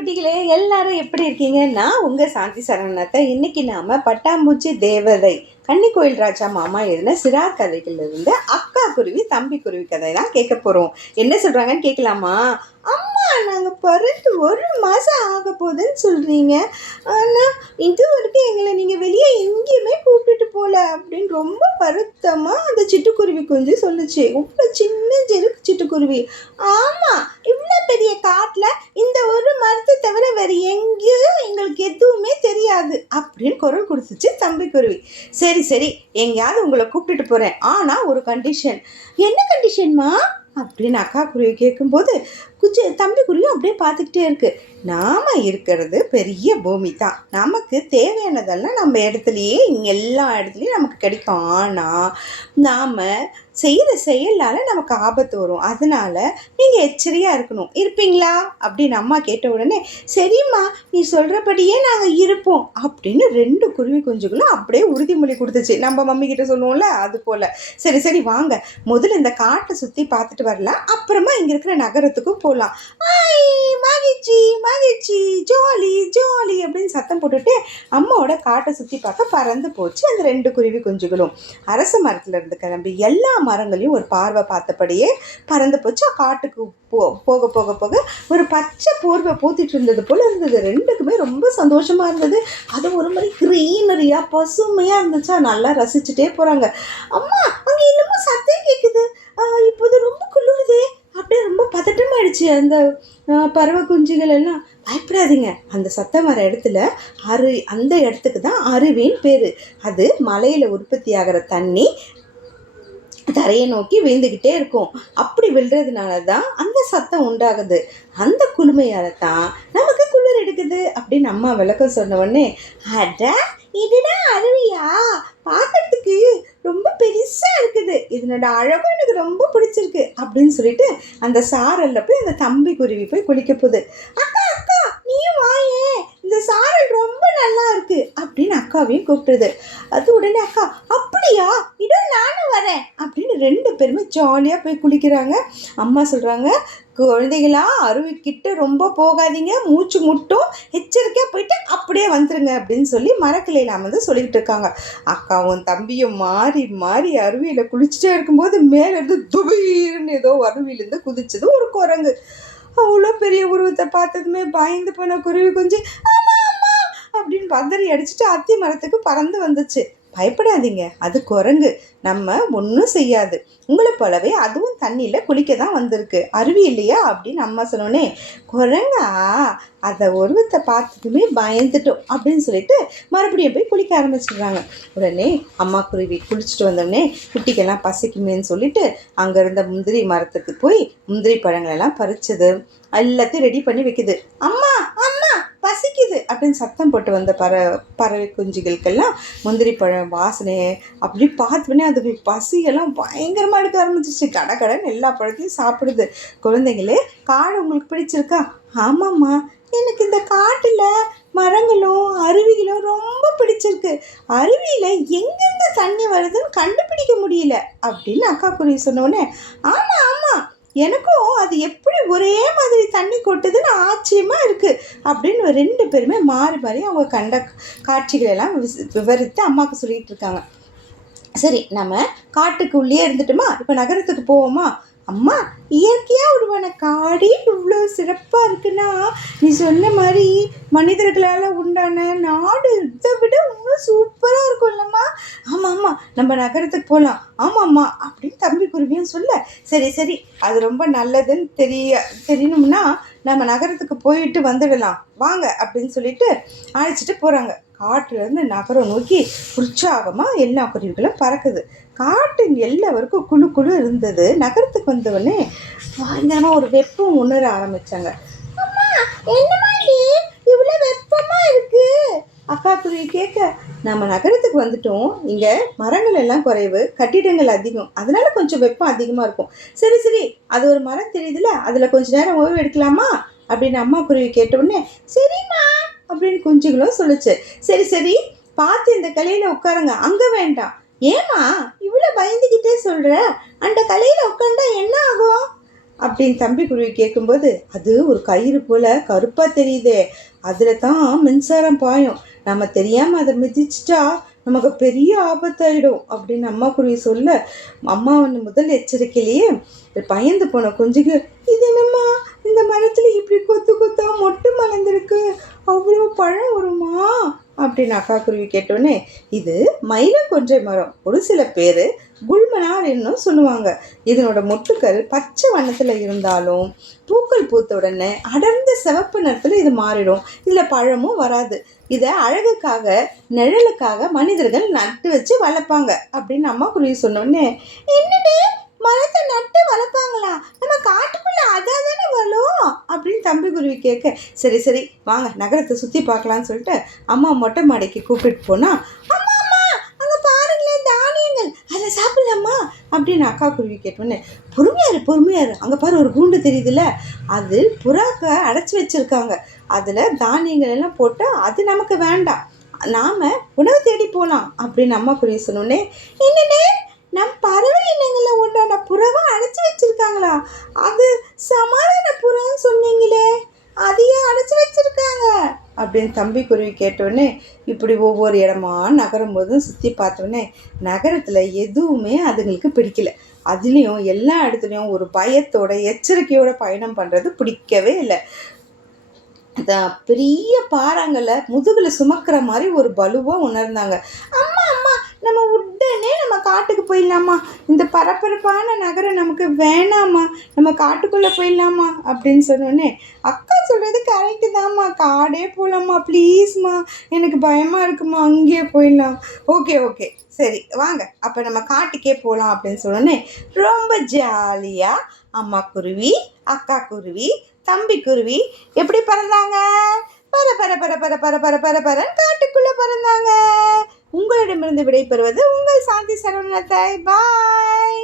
குட்டிகளே, எல்லாரும் எப்படி இருக்கீங்க? நான் உங்க சாந்தி சரவணத்தை. இன்னைக்கு நாம பட்டாம்பூச்சி தேவதை கன்னிக்கோயில் ராஜா மாமா எழுதின சிறார் கதைகள்ல இருந்து அக்கா குருவி தம்பி குருவி கதை தான் கேட்க போறோம். என்ன சொல்றாங்கன்னு கேட்கலாமா? அம்மா, நாங்க பிறந்து 1 மாசம் ஆக போகுதுன்னு சொல்றீங்க, ஆனா இது வரைக்கும் எங்களை நீங்க வெளியே எங்கேயுமே கூப்பிட்டுட்டு போல அப்படின்னு ரொம்ப வருத்தமா அந்த சிட்டுக்குருவி குஞ்சு சொல்லுச்சு. இவ்வளோ சின்ன சிட்டுக்குருவி. ஆமா, இவ்வளோ பெரிய காட்டுல இந்த ஒரு மரத்தை தவிர வேற எங்கேயும் எங்களுக்கு எதுவுமே தெரியாது அப்படின்னு குரல் கொடுத்துச்சு தம்பி குருவி. சரி சரி, எங்கேயாவது உங்களை கூப்பிட்டுட்டு போறேன், ஆனா ஒரு கண்டிஷன். என்ன கண்டிஷன்மா அப்படின்னு அக்கா குருவி கேட்கும்போது தம்பி குருவியும் அப்படியே பார்த்துக்கிட்டே இருக்கு. நாம இருக்கிறது பெரிய பூமி தான், நமக்கு தேவையானதெல்லாம் நம்ம இடத்துலையே எல்லா இடத்துலையும் நமக்கு கிடைக்கும். ஆனால் நாம் செய்கிற செயலால் நமக்கு ஆபத்து வரும். அதனால நீங்கள் எச்சரிக்கையாக இருக்கணும். இருப்பீங்களா அப்படின்னு அம்மா கேட்ட உடனே, சரிம்மா, நீ சொல்கிறபடியே நாங்கள் இருப்போம் அப்படின்னு 2 குருவி குஞ்சுகளும் அப்படியே உறுதிமொழி கொடுத்துச்சு. நம்ம மம்மி கிட்ட சொல்லுவோம்ல, அது போல். சரி சரி, வாங்க முதல்ல இந்த காட்டை சுற்றி பார்த்துட்டு வரலாம், அப்புறமா இங்கே இருக்கிற நகரத்துக்கும் போகலாம். மகிழ்ச்சி மகிழ்ச்சி, ஜாலி ஜாலி அப்படின்னு சத்தம் போட்டுட்டு அம்மாவோட காட்டை சுற்றி பார்க்க பறந்து போச்சு அந்த 2 குருவி குஞ்சுகளும். அரச மரத்துல இருந்து கிளம்பி எல்லா மரங்களையும் ஒரு பார்வை பார்த்தபடியே பறந்து போச்சு. காட்டுக்கு போக போக போக ஒரு பச்சை போர்வை போத்திட்டு இருந்தது போல இருந்தது. 2க்குமே ரொம்ப சந்தோஷமா இருந்தது. அது ஒரு மாதிரி கிரீனரியா பசுமையா இருந்துச்சா, நல்லா ரசிச்சுட்டே போறாங்க. அம்மா, அங்க இன்னமும் சத்தம் கேட்குது, இப்போது ரொம்ப குளிருதே அப்படியே ரொம்ப பதட்டமாயிடுச்சு அந்த பறவை குஞ்சுகள் எல்லாம். பயப்படாதீங்க, அந்த சத்தம் வர இடத்துல அந்த இடத்துக்கு தான் அருவின்னு பேர். அது மலையில் உற்பத்தி ஆகிற தண்ணி தரையை நோக்கி விழுந்துக்கிட்டே இருக்கும். அப்படி விழுறதுனால தான் அந்த சத்தம் உண்டாகுது. அந்த குளுமையால தான் நமக்கு குளிர் எடுக்குது அப்படின்னு அம்மா விளக்கம் சொன்ன உடனே, அட இதுதான் அருவியா, பார்க்கறதுக்கு ரொம்ப பெருசா இருக்குது, இதனோட அழகும் எனக்கு ரொம்ப பிடிச்சிருக்கு அப்படின்னு சொல்லிட்டு அந்த சாரல்ல போய் அந்த தம்பி குருவி போய் குளிக்க போகுது. அக்கா அக்கா, நீயும் வாயே, இந்த சாரல் ரொம்ப நல்லா இருக்கு அப்படின்னு அக்காவையும் கூப்பிடுது. அது உடனே அக்கா, அப்படியா, இடம் நானும் வரேன் அப்படின்னு 2 பேருமே ஜாலியா போய் குளிக்கிறாங்க. அம்மா சொல்றாங்க, குழந்தைகளா அருவிக்கிட்ட ரொம்ப போகாதீங்க, மூச்சு முட்டும், எச்சரிக்கையா போயிட்டு அப்படியே வந்துருங்க அப்படின்னு சொல்லி மரக்கிளையில வந்து சொல்லிக்கிட்டு இருக்காங்க. அக்காவும் தம்பியும் மாறி மாறி அருவியில குளிச்சுட்டே இருக்கும்போது மேல இருந்து துபீர்னு ஏதோ அருவியிலேருந்து குதிச்சது ஒரு குரங்கு. அவ்வளோ பெரிய உருவத்தை பார்த்ததுமே பயந்து போன குருவி கொஞ்சம் ஆமா ஆமா அப்படின்னு பதறி அடிச்சுட்டு அத்தி மரத்துக்கு பறந்து வந்துச்சு. பயப்படாதீங்க, அது குரங்கு, நம்ம ஒன்றும் செய்யாது, உங்களை போலவே அதுவும் தண்ணியில் குளிக்க தான் வந்திருக்கு, அருவி இல்லையா அப்படின்னு அம்மா சொன்னோன்னே, குரங்கா, அதை உருவத்தை பார்த்ததுமே பயந்துட்டோம் அப்படின்னு சொல்லிட்டு மறுபடியும் போய் குளிக்க ஆரம்பிச்சிடுறாங்க. உடனே அம்மா குருவி குளிச்சுட்டு வந்தோடனே குட்டிக்கெல்லாம் பசிக்குமேன்னு சொல்லிட்டு அங்கே இருந்த முந்திரி மரத்துக்கு போய் முந்திரி பழங்களெல்லாம் பறிச்சது, எல்லாத்தையும் ரெடி பண்ணி வைக்குது. அம்மா அம்மா பசிக்குது அப்படின்னு சத்தம் போட்டு வந்த பறவை குஞ்சுகளுக்கெல்லாம் முந்திரி பழம் வாசனையை அப்படி பார்த்தோன்னே அது பசியெல்லாம் பயங்கரமாக எடுக்க ஆரம்பிச்சிச்சு. கடைன்னு எல்லா பழத்தையும் சாப்பிடுது. குழந்தைங்களே, காடு உங்களுக்கு பிடிச்சிருக்கா? ஆமாம்மா, எனக்கு இந்த காட்டில் மரங்களும் அருவிகளும் ரொம்ப பிடிச்சிருக்கு, அருவியில் எங்கேருந்து தண்ணி வருதுன்னு கண்டுபிடிக்க முடியல அப்படின்னு அக்கா குருவி சொன்னோடனே, ஆமாம் ஆமாம், எனக்கும் அது எப்படி ஒரே மாதிரி தண்ணி கொட்டுதுன்னு ஆச்சரியமாக இருக்குது அப்படின்னு 2 பேருமே மாறி மாறி அவங்க கண்ட காட்சிகளெல்லாம் விவரித்து அம்மாவுக்கு சொல்லிகிட்டு இருக்காங்க. சரி, நம்ம காட்டுக்கு உள்ளே இருந்துட்டோமா, இப்போ நகரத்துக்கு போவோமா? அம்மா, இயற்கையாக உருவான காடே இவ்வளோ சிறப்பாக இருக்குன்னா, நீ சொன்ன மாதிரி மனிதர்களால் உண்டான நாடு இதை விட இன்னும் சூப்பராக இருக்கும் இல்லைம்மா? ஆமாம் ஆமாம், நம்ம நகரத்துக்கு போகலாம். ஆமாம்மா அப்படின்னு தம்பி குருவியும் சொல்ல, சரி சரி, அது ரொம்ப நல்லதுன்னு தெரியணும்னா நம்ம நகரத்துக்கு போயிட்டு வந்துடலாம் வாங்க அப்படின்னு சொல்லிட்டு அழைச்சிட்டு போகிறாங்க. காட்டுலேருந்து நகரம் நோக்கி உற்சாகமாக எல்லா குருவிகளும் பறக்குது. காட்டின் எல்லாருக்கும் குழு குழு இருந்தது. நகரத்துக்கு வந்தவொடனே பயங்கரமாக ஒரு வெப்பம் உணர ஆரம்பித்தாங்க. அம்மா, என்ன மாதிரி இவ்வளோ வெப்பமாக இருக்கு அக்கா குருவி கேட்க, நம்ம நகரத்துக்கு வந்துட்டோம், இங்கே மரங்கள் எல்லாம் குறைவு, கட்டிடங்கள் அதிகம், அதனால கொஞ்சம் வெப்பம் அதிகமாக இருக்கும். சரி சரி, அது ஒரு மரம் தெரியுதுல்ல, அதில் கொஞ்சம் நேரம் ஓய்வு எடுக்கலாமா அப்படின்னு அம்மா குருவி கேட்டவுடனே, சரிம்மா அப்படின்னு குஞ்சுகளும் சொல்லுச்சு. சரி சரி, பார்த்து இந்த கலையில் உட்காருங்க, அங்கே வேண்டாம். ஏம்மா இவ்வளோ பயந்துக்கிட்டே சொல்கிற, அந்த கலையில் உட்காந்தா என்ன ஆகும்? அப்படின்னு தம்பி குருவி கேட்கும்போது, அது ஒரு கயிறு போல கருப்பா தெரியுதே, அதுல தான் மின்சாரம் பாயும், நம்ம தெரியாம அதை மிதிச்சிட்டா நமக்கு பெரிய ஆபத்தாயிடும் அப்படின்னு அம்மா குருவி சொல்ல, அம்மா வந்து முதல் எச்சரிக்கையிலேயே பயந்து போன குஞ்சுக்கு, இது என்னம்மா இந்த மரத்துல இப்படி கொத்து கொத்தா மொட்டு மலர்ந்துருக்கு, அவ்வளோ பழம் வருமா அப்படின்னு அக்கா குருவி கேட்டோன்னே, இது மயிலக்கொன்றை மரம், ஒரு சில பேர் குல்மனார் என்னும் சொல்லுவாங்க. இதனோட மொட்டுக்கள் பச்சை வண்ணத்துல இருந்தாலும் பூக்கள் பூத்த உடனே அடர்ந்த சிவப்பு நிறத்துல இது மாறிடும். இதுல பழமும் வராது. இதை அழகுக்காக நிழலுக்காக மனிதர்கள் நட்டு வச்சு வளர்ப்பாங்க அப்படின்னு அம்மா குருவி சொன்னோடனே, என்னது மரத்தை நட்டு வளர்ப்பாங்களா, நம்ம காட்டுக்குள்ள அதாதானே வரும் அப்படின்னு தம்பி குருவி கேட்க, சரி சரி வாங்க நகரத்தை சுற்றி பார்க்கலான்னு சொல்லிட்டு அம்மா மொட்டை மாடிக்கு கூப்பிட்டு போனா, அம்மா அம்மா அங்கே பாருங்களேன் தானியங்கள், அதை சாப்பிடலாமா அப்படின்னு அக்கா குருவி கேட்டோன்னே, பொறுமையாரு அங்கே பாரு ஒரு கூண்டு தெரியுதுல்ல, அது புறாக்க அடைச்சி வச்சிருக்காங்க, அதில் தானியங்கள் எல்லாம் போட்டால் அது நமக்கு வேண்டாம், நாம் உணவு தேடி போகலாம் அப்படின்னு அம்மா குருவி சொன்னோடனே, என்னன்னே நம் பறவை இனங்களில் ஒன்றான புறாவை அடைச்சி வச்சிருக்காங்களா, அது சமாதான புறான்னு சொன்னீங்களே, அதையே அடைச்சி வச்சிருக்காங்க அப்படின்னு தம்பி குருவி கேட்டோடனே, இப்படி ஒவ்வொரு இடமா நகரும் போதும் சுற்றி பார்த்தோன்னே நகரத்தில் எதுவுமே அதுங்களுக்கு பிடிக்கல. அதுலேயும் எல்லா இடத்துலையும் ஒரு பயத்தோட எச்சரிக்கையோட பயணம் பண்ணுறது பிடிக்கவே இல்லை. பெரிய பாறாங்களை முதுகில் சுமக்கிற மாதிரி ஒரு பலுவாக உணர்ந்தாங்க. அம்மா அம்மா நம்ம உடனே நம்ம காட்டுக்கு போயிடலாமா, இந்த பரபரப்பான நகரம் நமக்கு வேணாமா, நம்ம காட்டுக்குள்ளே போயிடலாமா அப்படின்னு சொன்னோடனே, அக்கா சொல்கிறது கரெக்டு தான்மா, காடே போகலாமா ப்ளீஸ்மா, எனக்கு பயமாக இருக்குமா, அங்கேயே போயிடலாம். ஓகே ஓகே சரி வாங்க அப்போ நம்ம காட்டுக்கே போகலாம் அப்படின்னு சொன்னோடனே ரொம்ப ஜாலியாக அம்மா குருவி, அக்கா குருவி, தம்பி குருவி எப்படி பறந்தாங்க, பர பர பர பர பர பர பர பரன்னு காட்டுக்குள்ள பறந்தாங்க. உங்களிடமிருந்து விடைபெறுவது உங்கள் சாந்தி சரவணத்தை. பாய்.